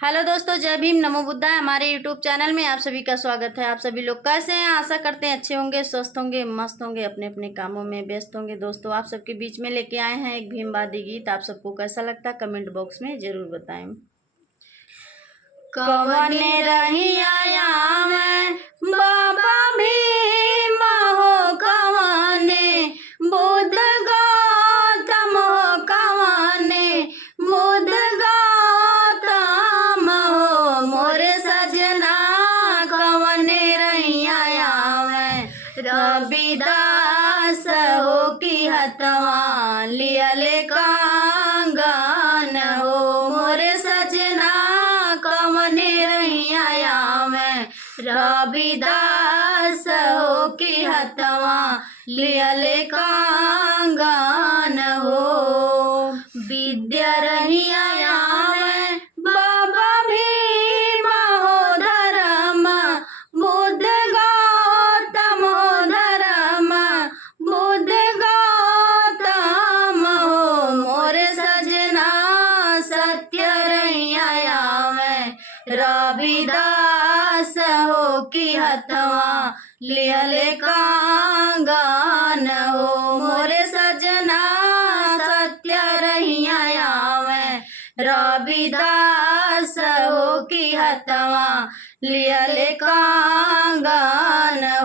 हेलो दोस्तों, जय भीम, नमो बुद्धाय। हमारे यूट्यूब चैनल में आप सभी का स्वागत है। आप सभी लोग कैसे हैं? आशा करते हैं अच्छे होंगे, स्वस्थ होंगे, मस्त होंगे, अपने अपने कामों में व्यस्त होंगे। दोस्तों, आप सबके बीच में लेके आए हैं एक भीमवादी गीत। आप सबको कैसा लगता है कमेंट बॉक्स में जरूर बताएं। कवने रहिया मैं बाबा भीम हो, कवने बुद्ध गौतम हो, कवने बुद्ध गौतम हो, मोरे सजना कवने रहिया मैं रविदास हो की हतवा लियले कांगन हो, मोरे सजना कवने रहिया मैं रविदास हो की हतवा लियले कांगन हो। विद्या रहिया मैं बाबा भीम हो, धर्म बुद्ध गौतम हो, धर्म बुद्ध गौतम हो, मोरे सजना सत्य रहिया मैं रविदास हो की हथवा लियले कांगन हो, मोरे सजना सत्य रहिया मैं रविदास हो की हथवा लियले कांगन हो।